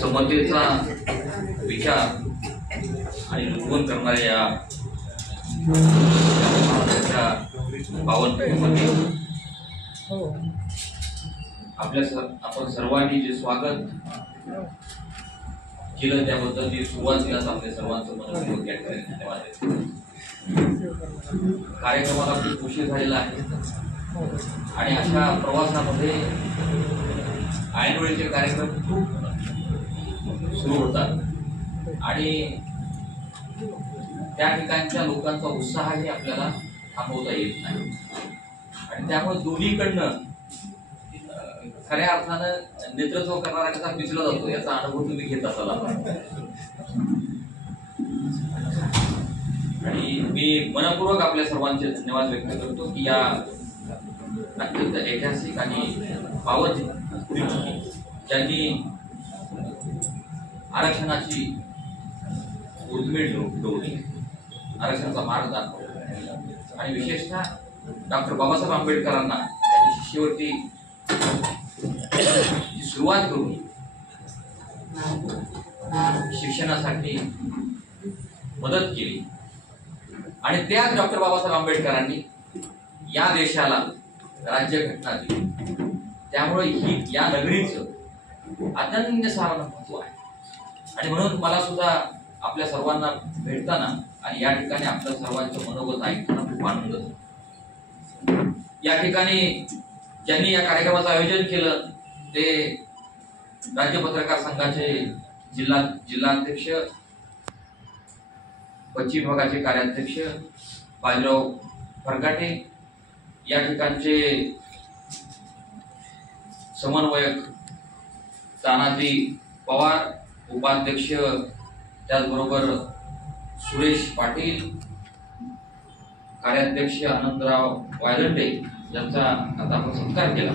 समतेचा विचार आणि रुजवण करणाऱ्या या महाराष्ट्राच्या पावन भूमीमध्ये आपण सर्वांनी जे स्वागत केलं त्याबद्दल मी सुरुवातीलाच आपल्या सर्वांचं मनपूर्वक या ठिकाणी धन्यवाद देतो. कार्यक्रमाला खूप उशीर झालेला आहे आणि अशा प्रवासामध्ये ऐनवेळीचे कार्यक्रम खूप सुरू होतात आणि त्या ठिकाणच्या लोकांचा उत्साहही आपल्याला थांबवता येत नाही आणि त्यामुळे दोन्हीकडनं खऱ्या अर्थानं नेतृत्व करणारा कसा पिचला जातो याचा अनुभव तुम्ही घेत असाल. आणि मी मनपूर्वक आपल्या सर्वांचे धन्यवाद व्यक्त करतो की या अत्यंत ऐतिहासिक आणि पावन ज्यांनी आरक्षणाची उर्मिळ डोळली, आरक्षणाचा मार्ग दाखवला आणि विशेषतः डॉक्टर बाबासाहेब आंबेडकरांना त्यांची शिष्यवृत्ती सुरुवात करून शिक्षणासाठी मदत केली आणि त्याच डॉक्टर बाबासाहेब आंबेडकरांनी या देशाला राज्यघटना दिली. त्यामुळे ही या नगरीचं अनन्यसाधारण महत्व आहे आणि म्हणून मला सुद्धा आपल्या सर्वांना भेटताना आणि या ठिकाणी आपल्या सर्वांचं मनोगत ऐकताना खूप आनंद होतो. या ठिकाणी ज्यांनी या कार्यक्रमाचं आयोजन केलं ते राज्य पत्रकार संघाचे जिल्हाध्यक्ष, पश्चिम विभागाचे कार्याध्यक्ष बाजीराव फरकाटे, या ठिकाणचे समन्वयक तानाजी पवार, उपाध्यक्ष त्याचबरोबर सुरेश पाटील, कार्याध्यक्ष आनंदराव वायरंडे यांचा आता आपण सत्कार केला,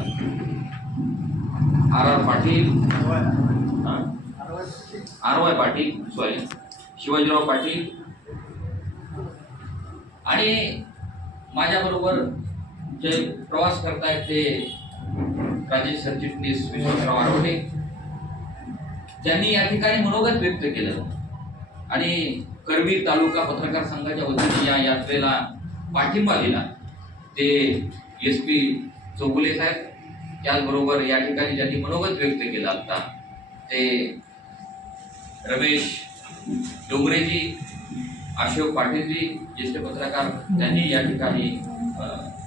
आर.वाय. पाटील, शिवाजीराव पाटील आणि माझ्या बरोबर जे प्रवास करतायत ते राजेश सरचिटणीस विश्वासराव आरोटे, ज्यांनी या ठिकाणी मनोगत व्यक्त केलं आणि करवीर तालुका पत्रकार संघाच्या वतीने या यात्रेला पाठिंबा दिला ते SP चौगुले साहेब, त्याचबरोबर या ठिकाणी ज्यांनी मनोगत व्यक्त केलं आता ते रमेश डोंगरेजी, अशोक पाटीलजी, ज्येष्ठ पत्रकार, त्यांनी या ठिकाणी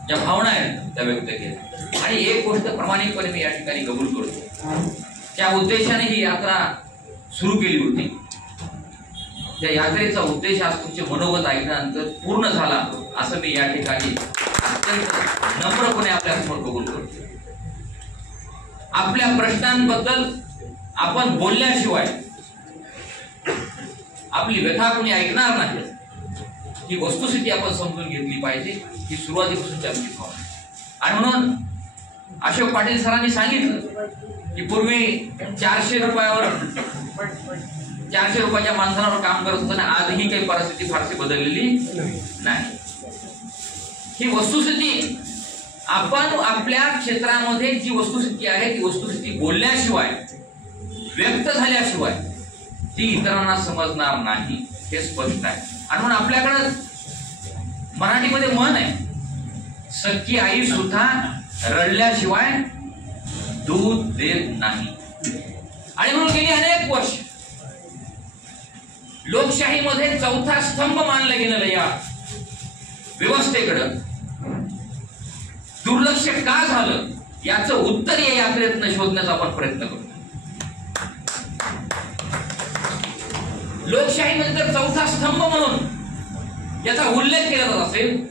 ज्या भावना आहेत त्या व्यक्त केल्या. आणि एक गोष्ट प्रामाणिकपणे मी या ठिकाणी कबूल करतो, त्या उद्देशाने ही यात्रा सुरू केली होती. त्या यात्रेचा उद्देश आज तुमचे मनोगत ऐकल्यानंतर पूर्ण झाला असं मी या ठिकाणी अत्यंत नम्रपणे आपल्यासमोर कबूल करतो. आपल्या प्रश्नांबद्दल आपण बोलल्याशिवाय आपली व्यथा कोणी ऐकणार नाही ही वस्तुस्थिती आपण समजून घेतली पाहिजे. ही सुरुवातीपासून आमची भावना आणि म्हणून अशोक पाटील सरांनी सांगितलं की पूर्वी 400 रुपयाच्या मानधनावर काम करत होतं, आजही काही परिस्थिती फारशी बदललेली नाही. ही वस्तुस्थिती आपण आपल्या क्षेत्रामध्ये जी वस्तुस्थिती आहे ती वस्तुस्थिती बोलल्याशिवाय, व्यक्त झाल्याशिवाय ती इतरांना समजणार नाही हे स्पष्ट आहे. आणि म्हणून आपल्याकडे मराठीमध्ये म्हण आहे, सख्खी आई सुद्धा रडल्याशिवाय दूध देत नाही. आणि म्हणून गेली अनेक वर्ष लोकशाहीमध्ये चौथा स्तंभ मानलं गेलेलं या व्यवस्थेकडं दुर्लक्ष का झालं याचं उत्तर या यात्रेतनं शोधण्याचा आपण प्रयत्न करतो. लोकशाहीमध्ये जर चौथा स्तंभ म्हणून याचा उल्लेख केला जात असेल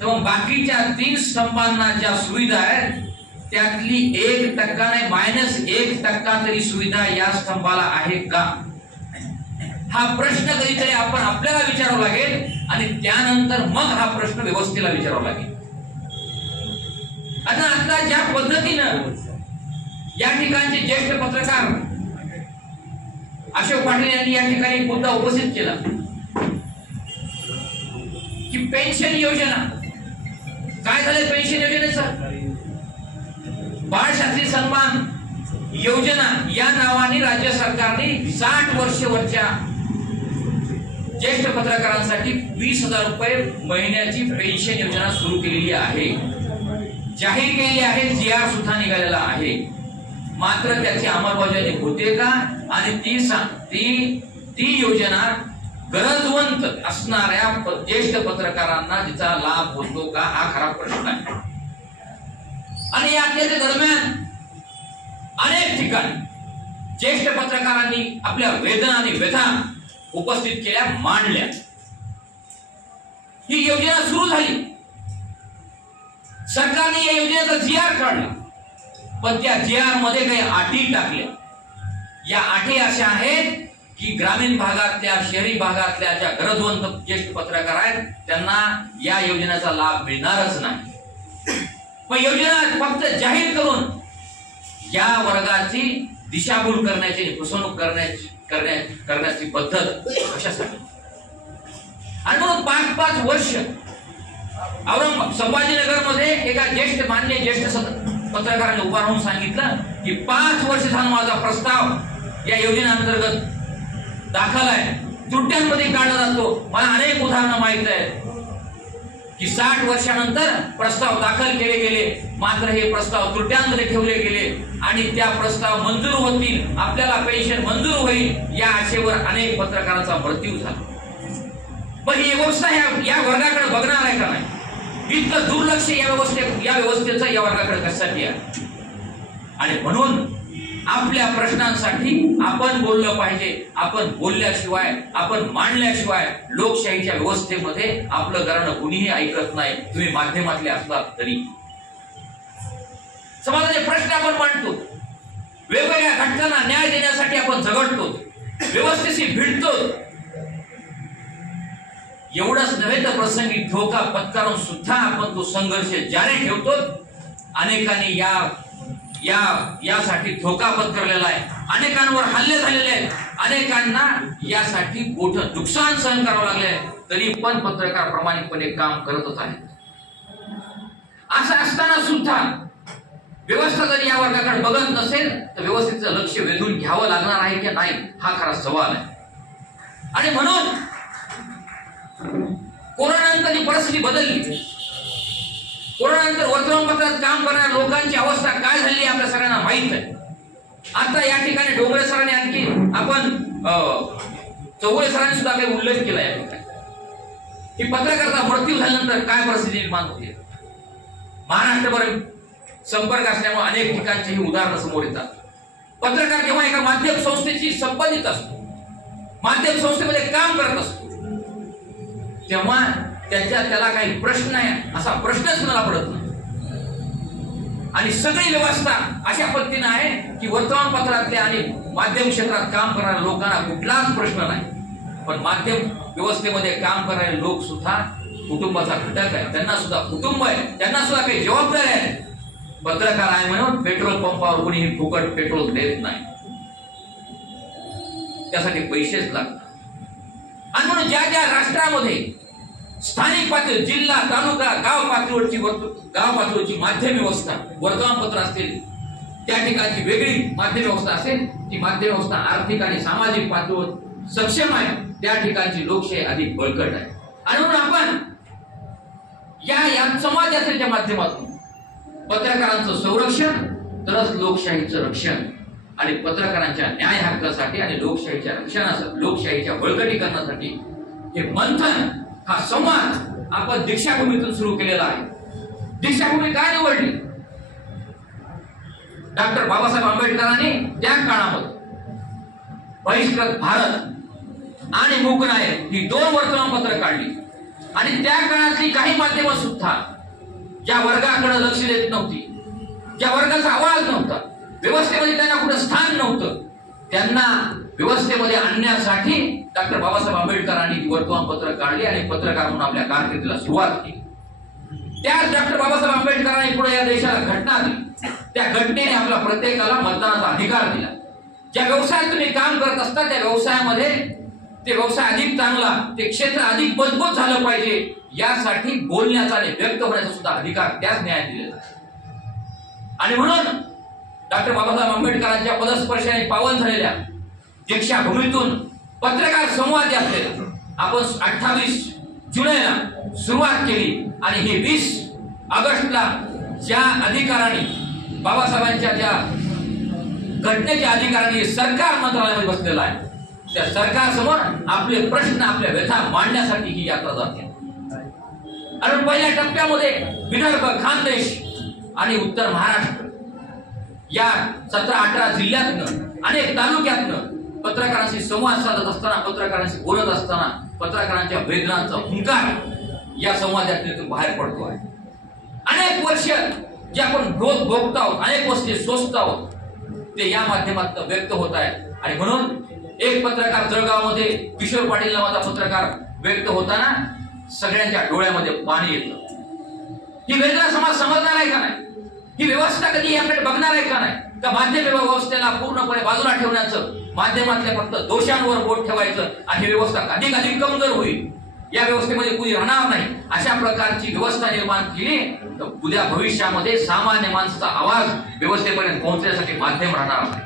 तर मग बाकीच्या 3 स्तंभांना ज्या सुविधा आहेत त्यातली 1% नाही, -1% तरी सुविधा या स्तंभाला आहे का, हा प्रश्न कधीतरी आपण आपल्याला विचारावा लागेल आणि त्यानंतर मग हा प्रश्न व्यवस्थेला विचारावा लागेल. आता ज्या पद्धतीनं या ठिकाणचे ज्येष्ठ पत्रकार अशोक पाटील यांनी या ठिकाणी एक मुद्दा उपस्थित केला की पेन्शन योजना काय झाले, पेन्शन योजनेचं बाळशास्त्री सन्मान योजना या नावाने राज्य सरकारने 60 वर्षावरच्या ज्येष्ठ पत्रकारांसाठी 20,000 रुपये महिन्याची पेन्शन योजना सुरू केलेली आहे, जाहीर केलेली आहे, जीआर सुद्धा निघालेला आहे. मात्र त्याची अंमलबजावणी होते का आणि ती योजना गरजवंत असणाऱ्या ज्येष्ठ पत्रकारांना तिचा लाभ होतो का, हा खरा प्रश्न आहे. आणि याच्या दरम्यान अनेक ठिकाणी ज्येष्ठ पत्रकारांनी आपल्या वेदना आणि व्यथा उपस्थित केल्या, मांडल्या. ही योजना सुरू झाली, सरकारने या योजनेचा जीआर काढला, पण त्या जीआर मध्ये काही अटी टाकल्या. या अटी अशा आहेत की ग्रामीण भागातल्या, शहरी भागातल्या ज्या गरजवंत ज्येष्ठ पत्रकार आहेत त्यांना या योजनेचा लाभ मिळणारच नाही. पण योजना फक्त जाहीर करून या वर्गाची दिशाभूल करण्याची, फसवणूक करण्याची पद्धत कशासाठी. आणि म्हणून 5-5 वर्ष संभाजीनगर मध्ये एका मान्य ज्येष्ठ पत्रकारांनी उभा राहून सांगितलं की 5 वर्ष झाला माझा प्रस्ताव या योजनेअंतर्गत दाखल आहे, त्रुट्यांमध्ये काढला जातो. मला अनेक उदाहरणं माहित आहेत की 60 वर्षानंतर प्रस्ताव दाखल केले गेले, मात्र हे प्रस्ताव त्रुट्यांमध्ये ठेवले गेले आणि त्या प्रस्ताव मंजूर होतील, आपल्याला पेन्शन मंजूर होईल या आशेवर अनेक पत्रकारांचा मृत्यू झाला. पण ही व्यवस्था या वर्गाकडे बघणार आहे का नाही, इतकं दुर्लक्ष या व्यवस्थेचं या वर्गाकडे कशासाठी आहे. आणि म्हणून आपल्या प्रश्नांसाठी आपण बोललं पाहिजे. आपण बोलल्याशिवाय, आपण मांडल्याशिवाय लोकशाहीच्या व्यवस्थेमध्ये आपलं गाणं कुणीही ऐकत नाही, तुम्ही माध्यमातले असलात तरी. समाजाचे प्रश्न आपण मांडतो, वेगवेगळ्या घटकांना न्याय देण्यासाठी आपण झगडतो, व्यवस्थेशी भिडतो. एवढंच नव्हे तर प्रसंगी धोका पत्करून सुद्धा आपण तो संघर्ष जारी ठेवतो. अनेकांनी यासाठी धोका पत्करलेला आहे, अनेकांवर हल्ले झालेले आहेत, अनेकांना यासाठी मोठं नुकसान सहन करावं लागले, तरी पण पत्रकार प्रामाणिकपणे काम करतच आहेत. असं असताना सुद्धा व्यवस्था जर या वर्गाकडे बघत नसेल तर व्यवस्थेचं लक्ष वेधून घ्यावं लागणार आहे की नाही, हा खरा सवाल आहे. आणि म्हणून कोरोनानंतर ही परिस्थिती बदलली. कोरोनानंतर वर्तमानपत्रात काम करणाऱ्या लोकांची अवस्था काय झाली आपल्या सगळ्यांना माहित आहे. आता या ठिकाणी डोंगरे सरांनी आणखी आपण चौगुले सरांनी सुद्धा काही उल्लेख केला या ठिकाणी की पत्रकाराचा मृत्यू झाल्यानंतर काय परिस्थिती निर्माण होते. महाराष्ट्रभर संपर्क असल्यामुळे अनेक ठिकाणची ही उदाहरणं समोर येतात. पत्रकार जेव्हा एका माध्यम संस्थेशी संबंधित असतो, माध्यम संस्थेमध्ये काम करत असतो, तेव्हा त्याला काही प्रश्न आहे असा प्रश्नच मला पडत नाही. आणि सगळी व्यवस्था अशा पद्धतीने आहे की वर्तमानपत्रातल्या आणि माध्यम क्षेत्रात काम करणाऱ्या लोकांना कुठलाच प्रश्न नाही. पण माध्यम व्यवस्थेमध्ये काम करणारे लोक सुद्धा कुटुंबाचा घटक आहे, त्यांना सुद्धा कुटुंब आहे, त्यांना सुद्धा काही जबाबदारी आहे. पत्रकार आहे म्हणून पेट्रोल पंपावर कोणीही फुकट पेट्रोल देत नाही, त्यासाठी पैसेच लागतात. आणि म्हणून ज्या ज्या राष्ट्रामध्ये स्थानिक पातळी, जिल्हा, तालुका, गाव पातळीवरची माध्यम व्यवस्था, वर्तमानपत्र असतील त्या ठिकाणची वेगळी माध्यम व्यवस्था असेल, ती माध्यम व्यवस्था आर्थिक आणि सामाजिक पातळीवर सक्षम आहे, त्या ठिकाणची लोकशाही अधिक बळकट आहे. आणि म्हणून आपण या समाजाच्या माध्यमातून पत्रकारांचं संरक्षण तरच लोकशाहीचं रक्षण, आणि पत्रकारांच्या न्याय हक्कासाठी आणि लोकशाहीच्या रक्षणासाठी, लोकशाहीच्या बळकटीकरणासाठी हे मंथन, हा संवाद आपण दीक्षाभूमीतून सुरू केलेला आहे. दीक्षाभूमी काय निवडली? डॉक्टर बाबासाहेब आंबेडकरांनी त्या काळामध्ये बहिष्कृत भारत आणि मूकनायक ही 2 वर्तमानपत्र काढली. आणि त्या काळातली काही माध्यमं सुद्धा ज्या वर्गाकडे लक्ष देत नव्हती, ज्या वर्गाचा आवाज नव्हता, व्यवस्थेमध्ये त्यांना कुठं स्थान नव्हतं, त्यांना व्यवस्थेमध्ये आणण्यासाठी डॉक्टर बाबासाहेब आंबेडकरांनी वर्तमानपत्र काढली आणि पत्रकार म्हणून आपल्या कारकिर्दीला सुरुवात केली. त्याच डॉक्टर बाबासाहेब आंबेडकरांनी पुढे या देशाला घटना दिली. त्या घटनेने आपल्या प्रत्येकाला मतदानाचा अधिकार दिला. ज्या व्यवसायात तुम्ही काम करत असता त्या व्यवसायामध्ये ते व्यवसाय अधिक चांगला, ते क्षेत्र अधिक मजबूत झालं पाहिजे, यासाठी बोलण्याचा आणि व्यक्त होण्याचा सुद्धा अधिकार त्याच न्याय दिलेला आहे. आणि म्हणून डॉक्टर बाबासाहेब आंबेडकरांच्या पदस्पर्शाने पावन झालेल्या दीक्षाभूमीतून पत्रकार संवाद असलेला आपण 28 जुलैला सुरुवात केली आणि हे 20 ऑगस्टला ज्या अधिकाराने बाबासाहेबांच्या ज्या घटनेच्या अधिकाराने सरकार मंत्रालयामध्ये बसलेला आहे, त्या सरकारसमोर आपले प्रश्न, आपल्या व्यथा मांडण्यासाठी ही यात्रा जाते. आणि पहिल्या टप्प्यामध्ये विदर्भ, खानदेश आणि उत्तर महाराष्ट्र या 17-18 जिल्ह्यातनं, अनेक तालुक्यातनं पत्रकारांशी संवाद साधत असताना, पत्रकारांशी बोलत असताना पत्रकारांच्या वेदनांचा हुंकार या संवादातून बाहेर पडतो आहे. अनेक वर्ष जे आपण रोज भोगत आहोत, अनेक वर्ष सोसत आहोत, ते या माध्यमातून व्यक्त होत आहे. आणि म्हणून एक पत्रकार जळगावमध्ये किशोर पाटील नावाचा पत्रकार व्यक्त होताना सगळ्यांच्या डोळ्यामध्ये पाणी येतं. ही वेदना समाज समजणार आहे का नाही? ही व्यवस्था कधी याकडे बघणार आहे का नाही? का माध्यम व्यवस्थेला पूर्णपणे बाजूला ठेवण्याचं, माध्यमातल्या फक्त दोषांवर बोट ठेवायचं आणि ही व्यवस्था अधिक अधिक कमजोर होईल, या व्यवस्थेमध्ये कुणी राहणार नाही, अशा प्रकारची व्यवस्था निर्माण केली तर उद्या भविष्यामध्ये सामान्य माणसाचा आवाज व्यवस्थेपर्यंत पोहोचण्यासाठी माध्यम राहणार नाही.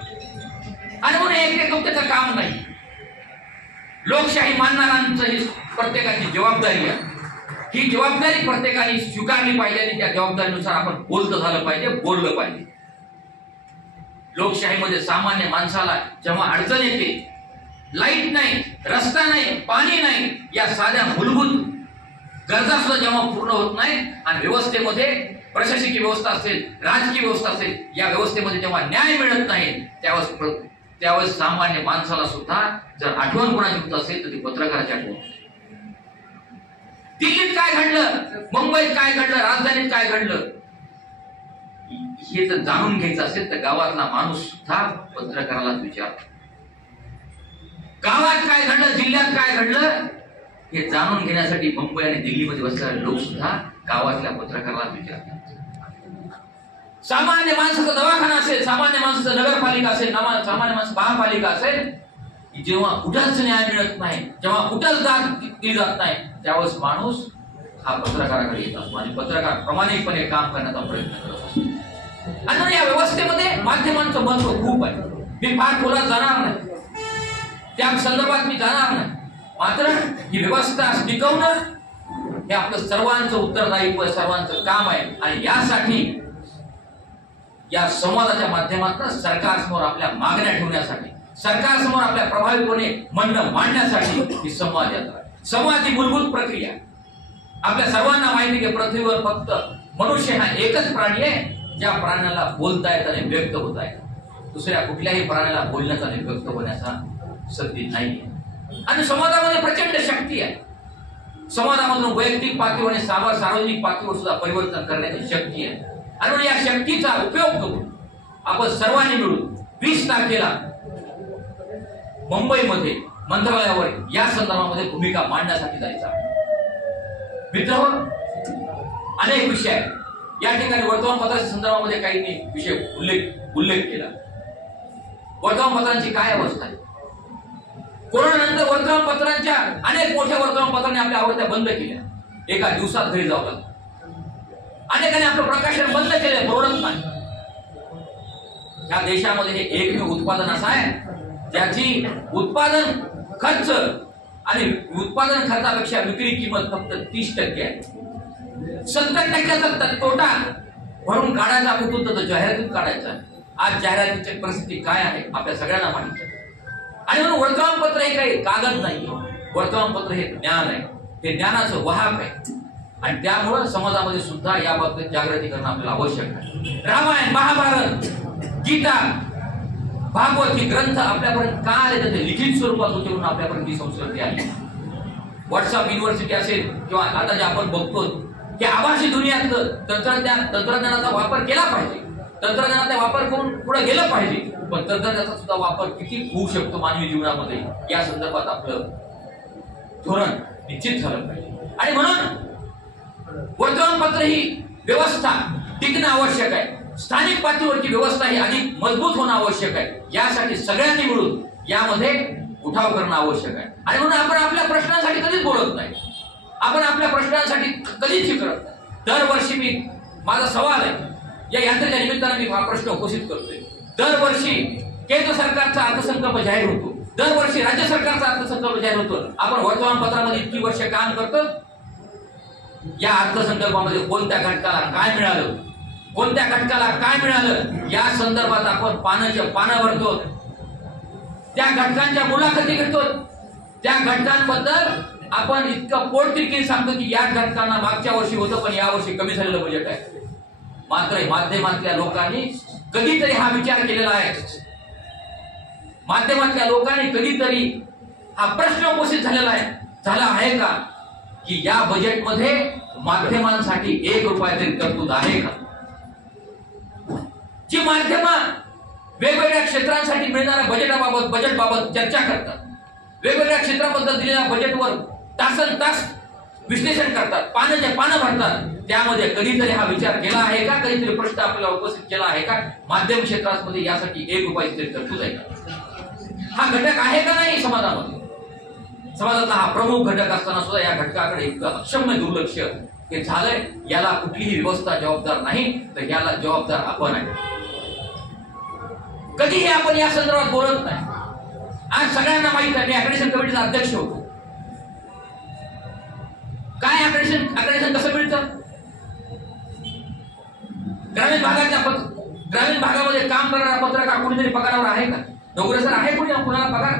आणि म्हणून एकटे काम नाही, लोकशाही मानणाऱ्यांचं ही प्रत्येकाची जबाबदारी आहे. ही जबाबदारी प्रत्येकाने स्वीकारली पाहिजे आणि त्या जबाबदारीनुसार आपण बोलतं झालं पाहिजे, बोललं पाहिजे. लोकशाहीमध्ये सामान्य माणसाला जेव्हा अडचण येते, लाईट नाही, रस्ता नाही, पाणी नाही, या साध्या मूलभूत गरजा सुद्धा जेव्हा पूर्ण होत नाही आणि व्यवस्थेमध्ये प्रशासकीय व्यवस्था असेल, राजकीय व्यवस्था असेल, या व्यवस्थेमध्ये जेव्हा न्याय मिळत नाही, त्यावेळेस सामान्य माणसाला सुद्धा जर आठवण कोणाची होत असेल तर ती पत्रकाराची आठवण. दिल्लीत काय घडलं, मुंबईत काय घडलं, राजधानीत काय घडलं, हे जर जाणून घ्यायचं असेल तर गावातला माणूस सुद्धा पत्रकारालाच विचारतो. गावात काय घडलं, जिल्ह्यात काय घडलं, हे जाणून घेण्यासाठी मुंबई आणि दिल्लीमध्ये बसलेले लोक सुद्धा गावातल्या पत्रकाराला विचारतात. सामान्य माणसाचा दवाखाना असेल, सामान्य माणसाचं नगरपालिका असेल, सामान्य माणसं महापालिका असेल, जेव्हा कुठंच न्याय मिळत नाही, जेव्हा कुठंच दाद दिली जात नाही, त्यावेळेस माणूस हा पत्रकाराकडे येत असतो आणि पत्रकार प्रामाणिकपणे काम करण्याचा प्रयत्न करत असतो. आणि या व्यवस्थेमध्ये माध्यमांचं महत्व खूप आहे. मी फार खोलात जाणार नाही, त्या संदर्भात मी जाणार नाही. मात्र ही व्यवस्था टिकवणं हे आपलं सर्वांचं उत्तरदायित्व, सर्वांचं काम आहे. आणि यासाठी या संवादाच्या माध्यमातून सरकारसमोर आपल्या मागण्या ठेवण्यासाठी, सरकारसमोर आपल्या प्रभावीपणे म्हणणं मांडण्यासाठी ही संवाद यात्रा. संवाद ही मूलभूत प्रक्रिया. आपल्या सर्वांना माहिती आहे, पृथ्वीवर फक्त मनुष्य हा एकच प्राणी आहे ज्या प्राण्याला बोलता येत आणि व्यक्त होता येत. दुसऱ्या कुठल्याही प्राण्याला बोलण्याचा आणि व्यक्त होण्याचा संधी नाही. आणि संवादामध्ये प्रचंड शक्ती आहे. संवादामधून वैयक्तिक पातळीवर आणि सार्वजनिक पातळीवर सुद्धा परिवर्तन करण्याची शक्ती आहे. आणि म्हणून या शक्तीचा उपयोग करून आपण सर्वांनी मिळून 20 तारखेला मुंबईमध्ये मंत्रालयावर या संदर्भामध्ये भूमिका मांडण्यासाठी जायचा. मित्रांनो, अनेक विषय आहेत. या ठिकाणी वर्तमानपत्राच्या संदर्भामध्ये काही विषय उल्लेख केला. वर्तमानपत्रांची काय अवस्था आहे? कोरोनानंतर वर्तमानपत्रांच्या अनेक मोठ्या वर्तमानपत्रांनी आपल्या आवडत्या बंद केल्या. एका दिवसात घरी जाऊ लागलं. अनेकांनी आपलं प्रकाशन बंद केलं, परवडत नाही. या देशामध्ये हे एकमेव उत्पादन असं आहे ज्याची उत्पादन खर्च आणि उत्पादन खर्चापेक्षा विक्री किंमत फक्त 30% आहे. 70% तोटा भरून काढायचा होतो तर जाहिरातीत काढायचा. आज जाहिरातीची परिस्थिती काय आहे आपल्या सगळ्यांना माहिती आहे. आणि म्हणून वर्तमानपत्र हे काही कागद नाही, वर्तमानपत्र हे ज्ञान आहे, हे ज्ञानाचं वाहक आहे. आणि त्यामुळं समाजामध्ये सुद्धा याबाबत जागृती करणं आपल्याला आवश्यक आहे. रामायण, महाभारत, गीता, भागवत हे ग्रंथ आपल्यापर्यंत का आले तर ते लिखित स्वरूपात होते म्हणून आपल्यापर्यंत ही संस्कृती आली. व्हॉट्सअप युनिव्हर्सिटी असेल किंवा आता जे आपण बघतो की आभासी दुनियातलं तंत्रज्ञानाचा वापर केला पाहिजे, तंत्रज्ञानाचा वापर करून पुढे गेलं पाहिजे. पण तंत्रज्ञानाचा सुद्धा वापर किती होऊ शकतो मानवी जीवनामध्ये या संदर्भात आपलं धोरण निश्चित झालं पाहिजे. आणि म्हणून वर्तमानपत्र ही व्यवस्था टिकणं आवश्यक आहे. स्थानिक पातळीवरची व्यवस्था ही अधिक मजबूत होणं आवश्यक आहे. यासाठी सगळ्यांनी मिळून यामध्ये उठाव करणं आवश्यक आहे. आणि म्हणून आपण आपल्या प्रश्नांसाठी कधीच बोलत नाही, आपण आपल्या प्रश्नांसाठी कधीच करत नाही. दरवर्षी माझा सवाल आहे, या यात्रेच्या निमित्तानं मी हा प्रश्न उपस्थित करतोय. दरवर्षी केंद्र सरकारचा अर्थसंकल्प जाहीर होतो, दरवर्षी राज्य सरकारचा अर्थसंकल्प जाहीर होतो. आपण वर्तमानपत्रामध्ये इतकी वर्ष काम करतो, या अर्थसंकल्पामध्ये कोणत्या घटकाला काय मिळालं, कोणत्या घटकाला काय मिळालं या संदर्भात आपण पानं भरतो, त्या घटकांच्या मुलाखती घेतो, त्या घटकांबद्दल आपण इतकं पोटतिडकीने सांगतो की या घटकांना मागच्या वर्षी होतं पण या वर्षी कमी झालेलं बजेट आहे. मात्र माध्यमातल्या लोकांनी कधीतरी हा विचार केलेला आहे, माध्यमातल्या लोकांनी कधीतरी हा प्रश्न उपस्थित झाला आहे का की या बजेटमध्ये माध्यमांसाठी 1 रुपया तरी तरतूद आहे का? जी माध्यम वेगवेगळ्या क्षेत्रांसाठी मिळणाऱ्या बजेटबाबत चर्चा करतात, वेगवेगळ्या क्षेत्राबद्दल दिलेल्या बजेटवर तासन-तास विश्लेषण करतात, पानं भरतात, त्यामध्ये कधीतरी हा विचार केला आहे का, कधीतरी प्रश्न आपल्याला उपस्थित केला आहे का माध्यम क्षेत्रामध्ये यासाठी 1 रुपया तरी तरतूद आहे का? हा घटक आहे का नाही समाजामध्ये? समाजातला हा प्रमुख घटक असताना सुद्धा या घटकाकडे इतकं अक्षम्य दुर्लक्ष हे झालंय. याला कुठलीही व्यवस्था जबाबदार नाही, तर याला जबाबदार आपण आहे. कधीही आपण या संदर्भात बोलत नाही. आज सगळ्यांना माहित आहे, मी अक्रेडिशन कमिटीचा अध्यक्ष होतो. काय अक्रेडिशन कसं मिळतं? ग्रामीण भागामध्ये काम करणारा पत्रकार कोणीतरी पगारावर आहे का? डोंगरे सर आहे कोणी कुणाला पगार?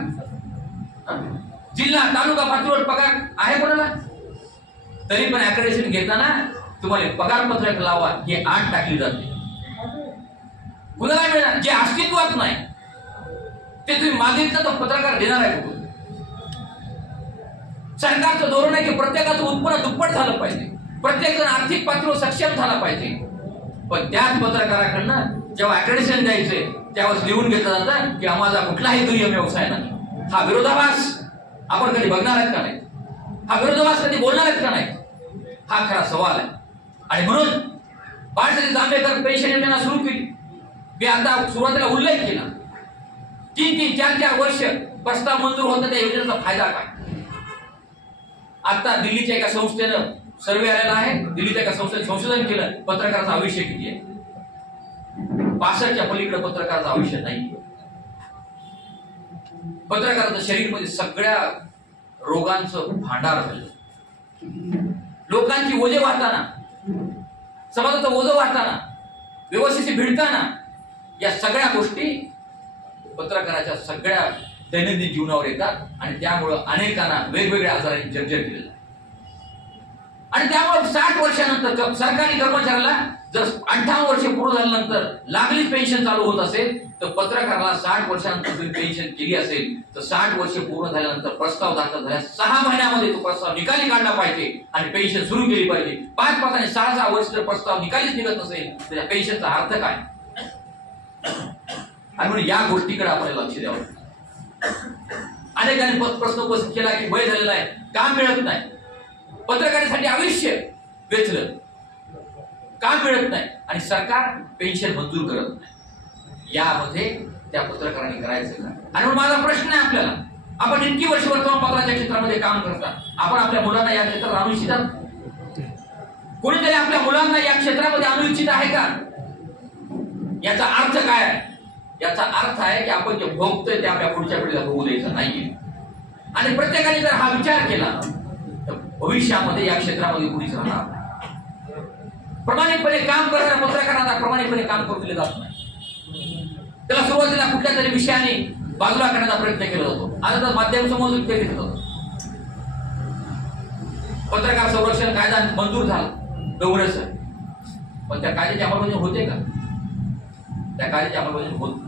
जिल्हा तालुका पातळीवर पगार आहे कोणाला? तरी पण अक्रेडिशन घेताना तुम्हाला पगार पत्रक लावा हे आठ टाकली जाते. कुणाला मिळणार? जे अस्तित्वात नाही ते तुम्ही मागितलं तर पत्रकार देणार आहे कुठून? सरकारचं धोरण आहे की प्रत्येकाचं उत्पन्न दुप्पट झालं पाहिजे, प्रत्येक जण आर्थिक पातळीवर सक्षम झाला पाहिजे. पण त्याच पत्रकाराकडनं जेव्हा अक्रेडिशन द्यायचे त्यावेळेस लिहून घेतलं जातं की आम्हाला कुठलाही दुय्यम व्यवसाय नाही. हा विरोधाभास आपण कधी बघणार आहेत का नाही? हा विरोधाभास कधी बोलणार आहेत का नाही? हा खरा सवाल आहे. आणि म्हणून बाळासाहेब जांभेकर पेन्शन योजना सुरू केली. मी आता सुरुवातीला उल्लेख केला, 3-3, 4-4 वर्ष प्रस्ताव मंजूर होता. त्या योजनेचा फायदा काय? आता दिल्लीच्या एका संस्थेनं सर्वे आलेला आहे, दिल्लीच्या एका संस्थेने संशोधन केलं, पत्रकाराचा आयुष्य किती आहे? 65च्या पलीकडे पत्रकाराचं आयुष्य नाही. पत्रकाराचं शरीरमध्ये सगळ्या रोगांचं भांडार झालं. लोकांची ओझे वाहताना, समाजाचं ओझं वाहताना, व्यवस्थेशी भिडताना या सगळ्या गोष्टी पत्रकाराच्या सगळ्या दैनंदिन जीवनावर येतात आणि त्यामुळं अनेकांना वेगवेगळ्या आजारांनी जर्जर केलेलं आहे. आणि त्यामुळे 60 वर्षानंतर सरकारी कर्मचाऱ्याला जर 58 वर्ष पूर्ण झाल्यानंतर लागलीच पेन्शन चालू होत असेल तर पत्रकाराला 60 वर्षानंतर तुम्ही पेन्शन केली असेल तर 60 वर्ष पूर्ण झाल्यानंतर प्रस्ताव दाखल झाल्यास 6 महिन्यामध्ये तो प्रस्ताव निकाली काढला पाहिजे आणि पेन्शन सुरू केली पाहिजे. 5 आणि 6 वर्ष जर प्रस्ताव निकालीच निघत नसेल तर त्या पेन्शनचा अर्थ काय? आणि म्हणून या गोष्टीकडे आपल्याला लक्ष द्यावं. अनेकांनी प्रश्न उपस्थित केला की वय झालेला आहे, काम मिळत नाही, पत्रकारासाठी आयुष्य वेचलं, काम मिळत नाही आणि सरकार पेन्शन मंजूर करत नाही. यामध्ये त्या पत्रकारांनी करायचं का? आणि म्हणून माझा प्रश्न आहे आपल्याला, आपण इतकी वर्ष वर्तमानपत्राच्या क्षेत्रामध्ये काम करता, आपण आपल्या मुलांना या क्षेत्रात आणू इच्छितात? कोणीतरी आपल्या मुलांना या क्षेत्रामध्ये आणू इच्छित आहे का? याचा अर्थ काय आहे? याचा अर्थ आहे की आपण जे भोगतोय ते आपल्या पुढच्या पिढीला भोगू द्यायचं नाहीये. आणि प्रत्येकाने जर हा विचार केला तर भविष्यामध्ये या क्षेत्रामध्ये कुणीच राहणार नाही. प्रामाणिकपणे काम करणाऱ्या पत्रकारांना प्रामाणिकपणे काम करू दिले जात नाही. त्याला सुरुवातीला कुठल्या तरी विषयाने बाजूला करण्याचा प्रयत्न केला जातो. आता तर माध्यम समोर घेतलं जातं. पत्रकार संरक्षण कायदा मंजूर झाला डोंगरे सर, पण त्या कायद्याची अंमलबजावणी होते का? त्या कायद्याची अंमलबजावणी होत नाही.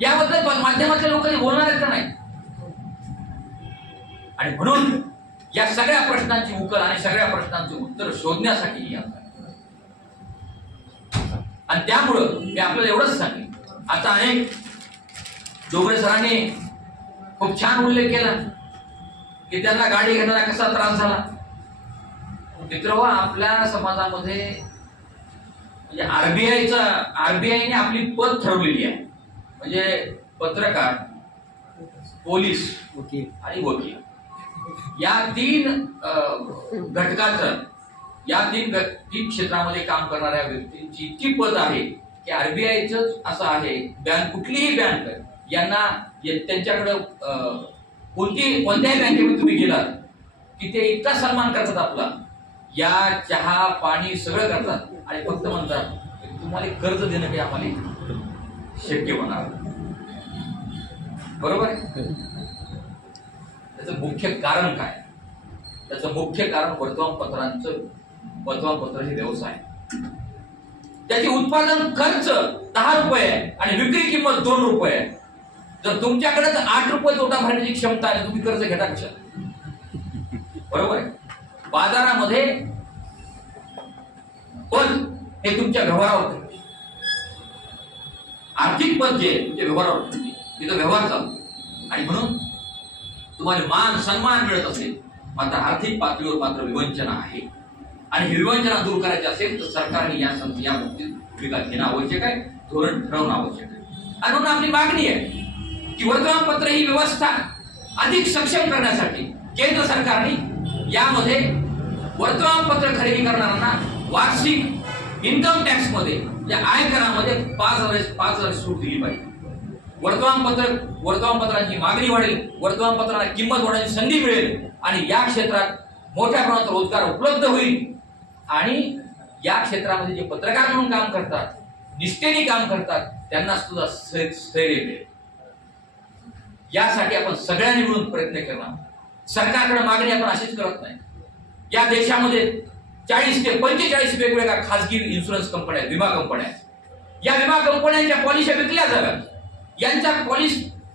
याबद्दल माध्यमातल्या लोकांनी बोलणार आहेत का नाही? आणि म्हणून या सगळ्या प्रश्नांची उकल आणि सगळ्या प्रश्नांचे उत्तर शोधण्यासाठी आणि त्यामुळं मी आपल्याला एवढंच सांगेन, आता अनेक डोंगरे सरांनी खूप छान उल्लेख केला की त्यांना गाडी घेण्याला कसा त्रास झाला. मित्र, आपल्या समाजामध्ये म्हणजे आरबीआयने आपली पद ठरवलेली आहे. म्हणजे पत्रकार, पोलीस आणि वकील या तीन घटकाचं, या तीन क्षेत्रामध्ये काम करणाऱ्या व्यक्तींची इतकी पद आहे की आरबीआयच असं आहे, बँक कुठलीही बँक यांना त्यांच्याकडे कोणत्याही बँकेमध्ये तुम्ही गेलात की ते इतका सन्मान करतात आपला, या चहा पाणी सगळं करतात आणि फक्त म्हणतात तुम्हाला कर्ज देणं काही आम्हाला शक्य होणार. बरोबर. त्याचं मुख्य कारण काय? त्याचं मुख्य कारण वर्तमानपत्र हे व्यवसाय. त्याचे उत्पादन खर्च 10 रुपये आणि विक्री किंमत 2 रुपये. जर तुमच्याकडे 8 रुपये तोटा भरण्याची क्षमता आहे, तुम्ही कर्ज घेता कशाला? बरोबर आहे. बाजारामध्ये पद हे तुमच्या व्यवहारावर, आर्थिक पद जे तुमच्या व्यवहारावर, तिथं व्यवहार चालतो आणि म्हणून तुम्हाला मान सन्मान मिळत असेल, मात्र आर्थिक पातळीवर मात्र विवंचना आहे आणि ही विवंचना दूर करायची असेल तर सरकारने या बाबतीत भूमिका घेणं आवश्यक आहे, धोरण ठरवणं आवश्यक आहे. आणि म्हणून आपली मागणी आहे की वर्तमानपत्र ही व्यवस्था अधिक सक्षम करण्यासाठी केंद्र सरकारने यामध्ये वर्तमानपत्र खरेदी करणाऱ्यांना वार्षिक इन्कम टॅक्स मध्ये, या आयकरामध्ये 5,000 सूट दिली पाहिजे. वर्तमानपत्रांची मागणी वाढेल, वर्तमानपत्रांना किंमत वाढण्याची संधी मिळेल आणि या क्षेत्रात मोठ्या प्रमाणात रोजगार उपलब्ध होईल आणि या क्षेत्रामध्ये जे पत्रकार म्हणून काम करतात, निष्ठेने काम करतात, त्यांना सुद्धा स्थैर्य मिळेल. यासाठी आपण सगळ्यांनी मिळून प्रयत्न करणार. सरकारकडे मागणी आपण अशीच करत नाही. या देशामध्ये 40 ते 45 वेगवेगळ्या खासगी इन्शुरन्स कंपन्या, विमा कंपन्या आहेत. या विमा कंपन्यांच्या पॉलिसी विकल्या जाव्यात, यांच्या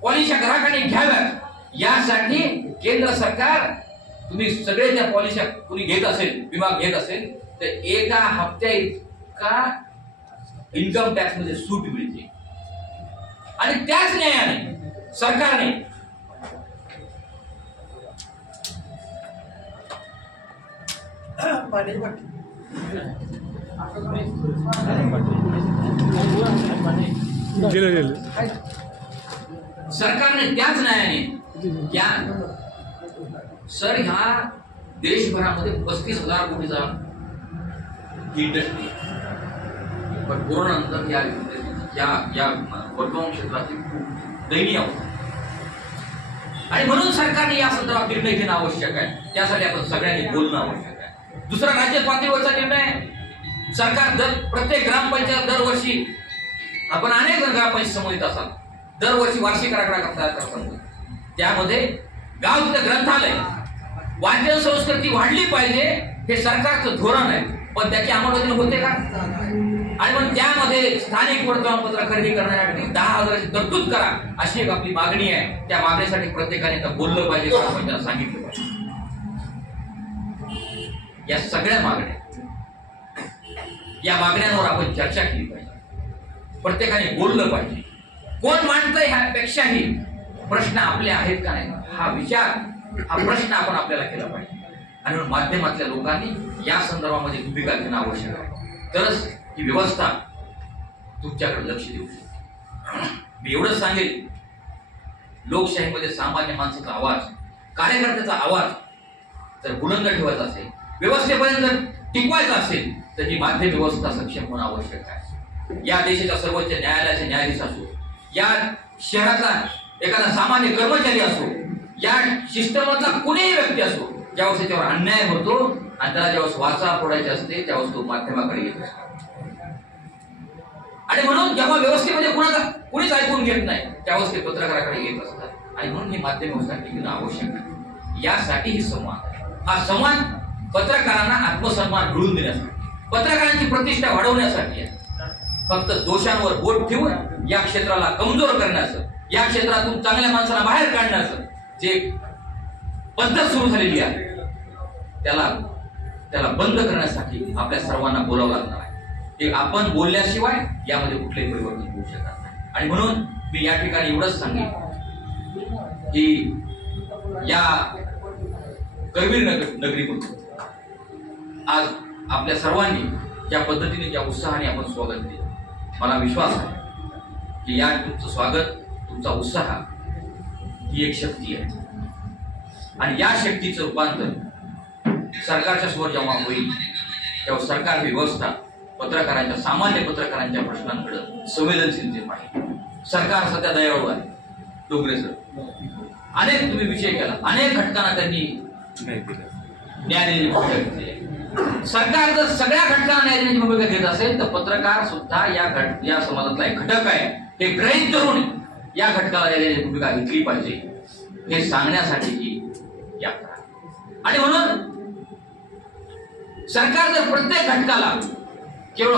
पॉलिसी ग्राहकांनी घ्याव्यात. यासाठी केंद्र सरकार, तुम्ही सगळे त्या पॉलिसी कुणी घेत असेल, विमा घेत असेल तर एका हप्त्या इतका इन्कम टॅक्स मध्ये सूट मिळते. आणि त्याच न्यायाने सरकारने त्याच न्यायाने सर ह्या देशभरामध्ये 35,000 कोटीचा इंडस्ट्री, पण कोरोना नंतर या वर्तमान क्षेत्राची खूप दयनीय अवस्था आणि म्हणून सरकारने या संदर्भात निर्णय घेणं आवश्यक आहे. त्यासाठी आपण सगळ्यांनी बोलणं आवश्यक आहे. दुसरा, राज्य पातळीवरचा निर्णय सरकार प्रत्येक ग्रामपंचायत दरवर्षी, आपण अनेक ग्रामपंचायत समोर असाल, दरवर्षी वार्षिक आराखडा तयार करतात. त्यामध्ये गाव तिथं ग्रंथालय, वाचन संस्कृती वाढली पाहिजे हे सरकारचं धोरण आहे, पण त्याची अंमलबजावणी होते का? आणि मग त्यामध्ये स्थानिक वर्तमानपत्र खरेदी करण्यासाठी 10,000ची तरतूद करा, अशी एक आपली मागणी आहे. त्या मागणीसाठी प्रत्येकाने बोललं पाहिजे, ग्रामपंचायत सांगितलं पाहिजे. या सगळ्या मागण्या, या मागण्यांवर आपण चर्चा केली पाहिजे, प्रत्येकाने बोललं पाहिजे. कोण मांडतंय ह्यापेक्षाही प्रश्न आपले आहेत का नाही, हा विचार, हा प्रश्न आपण आपल्याला केला पाहिजे. आणि म्हणून माध्यमातल्या लोकांनी या संदर्भामध्ये भूमिका घेणं आवश्यक आहे, तरच ही व्यवस्था तुमच्याकडे लक्ष देऊ शकते. मी एवढंच सांगेल, लोकशाहीमध्ये सामान्य माणसाचा आवाज, कार्यकर्त्याचा आवाज जर बुलंद ठेवायचा असेल, व्यवस्थेपर्यंत जर टिकवायचा असेल तर ही माध्यम व्यवस्था सक्षम होणं आवश्यक आहे. या देशाच्या सर्वोच्च न्यायालयाचे न्यायाधीश असो, या शहरातला एखादा सामान्य कर्मचारी असो, या सिस्टममधला कुणीही व्यक्ती असो, ज्यावेळेस त्याच्यावर अन्याय होतो आणि त्याला ज्यावेळेस वाचा फोडायची असते त्यावेळेस तो माध्यमाकडे येत असतो. आणि म्हणून जेव्हा व्यवस्थेमध्ये कुणीच ऐकून घेत नाही त्यावेळेस ते पत्रकाराकडे येत असतात. आणि म्हणून ही माध्यम व्यवस्था टिकणं आवश्यक आहे. यासाठी ही संवाद आहे. हा संवाद पत्रकारांना आत्मसन्मान मिळवून देण्यासाठी, पत्रकारांची प्रतिष्ठा वाढवण्यासाठी आहे. फक्त दोषांवर बोट ठेवून या क्षेत्राला कमजोर करण्याचं, या क्षेत्रातून चांगल्या माणसाला बाहेर काढण्याचं जे पद्धत सुरू झालेली आहे त्याला बंद करण्यासाठी आपल्या सर्वांना बोलावं लागणार आहे. हे आपण बोलल्याशिवाय यामध्ये कुठलेही परिवर्तन होऊ शकत नाही. आणि म्हणून मी या ठिकाणी एवढंच सांगेन की या करवीर नगरीतून आज आपल्या सर्वांनी ज्या पद्धतीने ज्या उत्साहाने आपण स्वागत केलं, मला विश्वास आहे की या तुमचं स्वागत, तुमचा उत्साह ही एक शक्ती आहे आणि या शक्तीचं रूपांतर सरकारच्या समोर जेव्हा होईल तेव्हा सरकार व्यवस्था पत्रकारांच्या, सामान्य पत्रकारांच्या प्रश्नांकडे संवेदनशीलते पाहिजे. सरकार सध्या दयाळू आहे. डोंगरे सर अनेक तुम्ही विषय केला, अनेक घटकांना त्यांनी न्याय देण्याची भूमिका घेतली आहे. सरकार जर सगळ्या घटकांना न्याय देण्याची भूमिका घेत असेल तर पत्रकार सुद्धा या समाजातला एक घटक आहे हे ग्रहित करून या घटकाला न्याय देण्याची भूमिका घेतली पाहिजे हे सांगण्यासाठी ही यात्रा. आणि म्हणून सरकार जर प्रत्येक घटकाला केवळ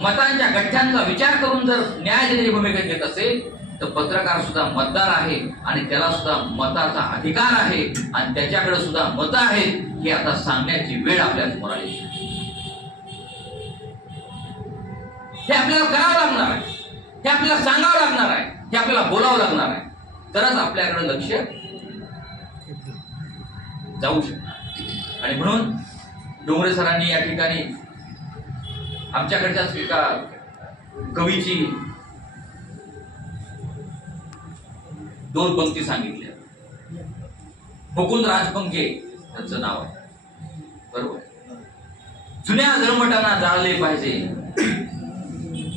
मतांच्या गठ्ठ्यांचा विचार करून जर न्याय देण्याची भूमिका घेत असेल तर पत्रकार सुद्धा मतदार आहे आणि त्याला सुद्धा मताचा अधिकार आहे आणि त्याच्याकडे सुद्धा मतं आहेत हे आता सांगण्याची वेळ आपल्या समोर आली. हे आपल्याला करावं लागणार आहे, हे आपल्याला सांगावं लागणार आहे, हे आपल्याला बोलावं लागणार आहे, तरच आपल्याकडे लक्ष जाऊ शकणार. आणि म्हणून डोंगरे सरांनी या ठिकाणी आमच्याकडच्याच एका कवीची 2 पंक्ती सांगितल्या. मुकुंद राजपंखे त्यांचं नाव आहे, बरोबर. जुन्या जळमटांना जाळले पाहिजे,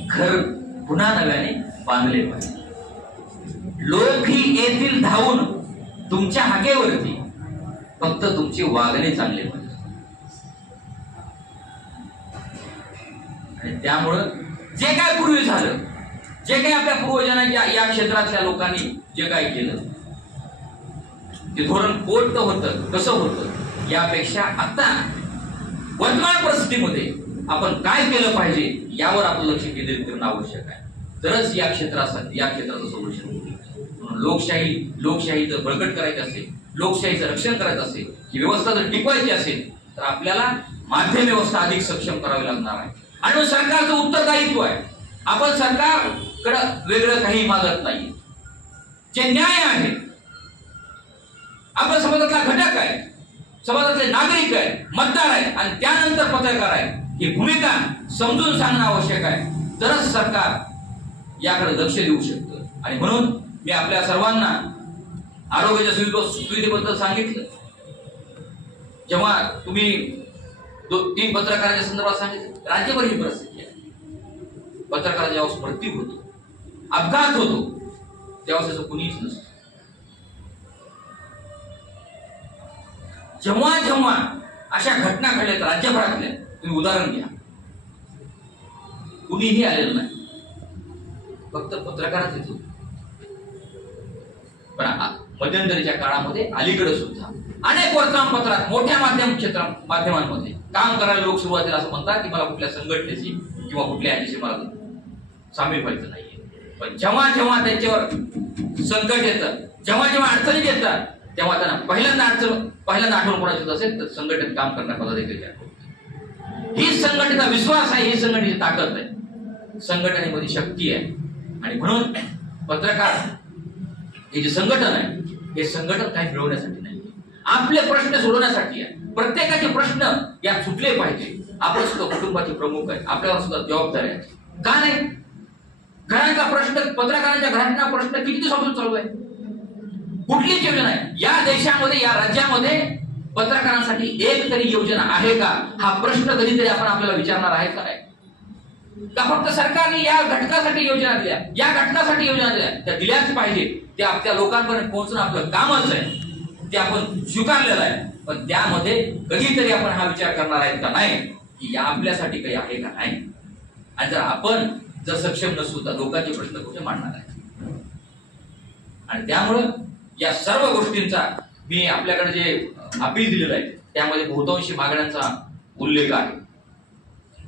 घर पुन्हा नव्याने बांधले पाहिजे. लोकही येतील धावून तुमच्या हाकेवरती, फक्त तुमचे वागणे चांगले पाहिजे. आणि त्यामुळं जे काय पूर्वी झालं, जे काही आपल्या पूर्वजांच्या या क्षेत्रातल्या लोकांनी जे काय केलं ते धोरण कोणतं होतं, कसं होतं, यापेक्षा आता वर्तमान परिस्थितीमध्ये आपण काय केलं पाहिजे यावर आपलं लक्ष केंद्रित करणं आवश्यक आहे. तरच या क्षेत्राचं सोल्युशन होईल. म्हणून लोकशाही जर बळकट करायची असेल, लोकशाहीचं रक्षण करायचं असेल, ही व्यवस्था जर टिकवायची असेल तर आपल्याला माध्यम व्यवस्था अधिक सक्षम करावी लागणार आहे. आणि सरकारचं उत्तरदायित्व आहे. आपण सरकारकडे वेगळं काही मागत नाही. जे न्याय आहे, आपण समाजातला घटक आहे, समाजातले नागरिक आहे, मतदार आहे आणि त्यानंतर पत्रकार आहे, ही भूमिका समजून सांगणं आवश्यक आहे. तरच सरकार याकडे लक्ष देऊ शकतं. आणि म्हणून मी आपल्या सर्वांना आरोग्याच्या सुविधेबद्दल सांगितलं. जेव्हा तुम्ही 3 पत्रकारांच्या संदर्भात सांगितलं, राज्यभर ही परिस्थिती आहे. पत्रकाराचा जेव्हा मृत्यू होतो, अपघात होतो, तेव्हा त्याचं कुणीच नसतं. जेव्हा जेव्हा अशा घटना घडल्या राज्यभरातल्या, तुम्ही उदाहरण घ्या, कुणीही आलेलं नाही, फक्त पत्रकारच येतो. पण मध्यंतरीच्या काळामध्ये अलीकडे सुद्धा अनेक वर्तमानपत्रात, मोठ्या माध्यमांमध्ये काम करायला लोक सुरुवातीला असं म्हणतात की मला कुठल्या संघटनेची किंवा कुठल्या याच्याशी मला सामील व्हायचं नाहीये. पण जेव्हा जेव्हा त्यांच्यावर संकट येतं, जेव्हा जेव्हा अडचणी येतात, तेव्हा त्यांना पहिल्यांदा आठवण कोणाची असेल तर संघटनेत काम करण्याचा देखील ही संघटनेचा विश्वास आहे, ही संघटनेची ताकद आहे, संघटनेमध्ये शक्ती आहे. आणि म्हणून पत्रकार हे जे संघटन आहे, हे संघटन काही मिळवण्यासाठी नाही, आपले प्रश्न सोडवण्यासाठी आहे. प्रत्येकाचे प्रश्न यात सुटले पाहिजे. आपण सुद्धा कुटुंबाचे प्रमुख आहे, आपल्यावर सुद्धा जबाबदारी आहे. का नाही? घरांचा प्रश्न, पत्रकारांच्या घरांचा प्रश्न किती दिवसापासून चालू आहे? कुठलीच योजना आहे या देशामध्ये, या राज्यामध्ये पत्रकारांसाठी एक तरी योजना आहे का? हा प्रश्न कधीतरी आपण आपल्याला विचारणार आहे का? नाही का फक्त सरकारने या घटकासाठी योजना दिल्या, या घटकासाठी योजना दिल्या, त्या दिल्याच पाहिजे. ते आपल्या लोकांपर्यंत पोहोचणं आपलं कामच आहे, ते आपण स्वीकारलेलं आहे. पण त्यामध्ये कधीतरी आपण हा विचार करणार आहेत का नाही की या आपल्यासाठी काही आहे का नाही? आणि जर आपण सक्षम नसू तर लोकांचे प्रश्न कुठे मांडणार आहे? आणि त्यामुळं या सर्व गोष्टींचा मी आपल्याकडे जे अपील दिलेलं आहे त्यामध्ये बहुतांशी मागण्यांचा उल्लेख आहे.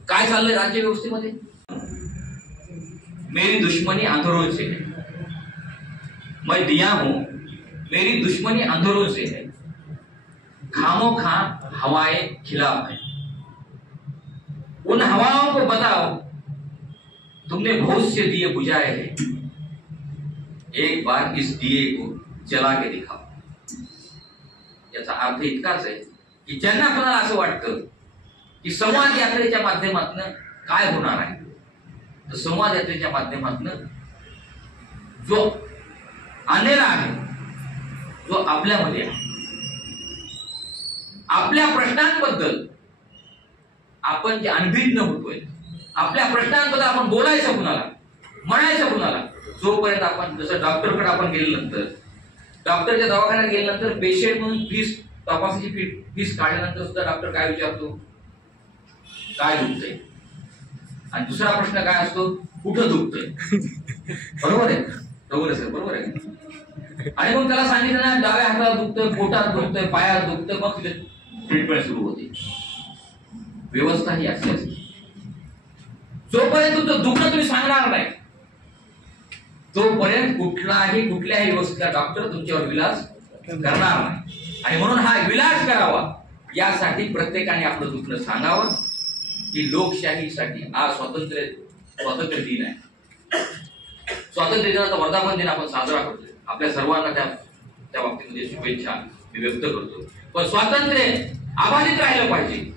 काय चाललंय राज्य व्यवस्थेमध्ये? मेरी दुश्मनी अंधेरों से है, मैं दिया हूं मेरी दुश्मनी अंधेरों से है, खामोखा हवाएं खिलाफ है, उन हवाओं को बताओ तुमने बहुत से दिए बुझाए हैं, एक बार इस दिए को जला के दिखाओ. याचा अर्थ इतकाच आहे की ज्यांना कोणाला असं वाटतं की संवाद यात्रेच्या माध्यमातून काय होणार आहे. तर संवाद यात्रेच्या माध्यमातून जो अंधेरा आहे, जो आपल्यामध्ये आहे, आपल्या प्रश्नांबद्दल आपण जे अनभिज्ञ होतोय, आपल्या प्रश्नांबद्दल आपण बोलायचं कुणाला, म्हणायचं कुणाला, जोपर्यंत आपण जसं डॉक्टरकडे आपण गेल्यानंतर, डॉक्टरच्या दवाखान्यात गेल्यानंतर पेशंट म्हणून फीस तपासाची फीस काढल्यानंतर सुद्धा डॉक्टर काय विचारतो, काय दुखतंय, आणि दुसरा प्रश्न काय असतो, कुठं दुखतंय. बरोबर आहे बरोबर आहे. आणि मग त्याला सांगितलं ना डाव्या हाताला दुखतंय, पोटात दुखतंय, पायात दुखतंय, मग तिथे ट्रीटमेंट सुरू होते. व्यवस्था ही अशी असते, जोपर्यंत तुमचं दुखणं तुम्ही सांगणार नाही तोपर्यंत कुठल्याही व्यवस्थेचा डॉक्टर तुमच्यावर विलास करणार नाही. आणि म्हणून हा विलास करावा यासाठी प्रत्येकाने आपलं दुखणं सांगावं. की लोकशाहीसाठी आज स्वातंत्र्य दिन आहे. स्वातंत्र्य दिनाचा वर्धापन दिन आपण साजरा करतोय. आपल्या सर्वांना त्या बाबतीमध्ये शुभेच्छा मी व्यक्त करतो. पण स्वातंत्र्य अबाधित राहिलं पाहिजे.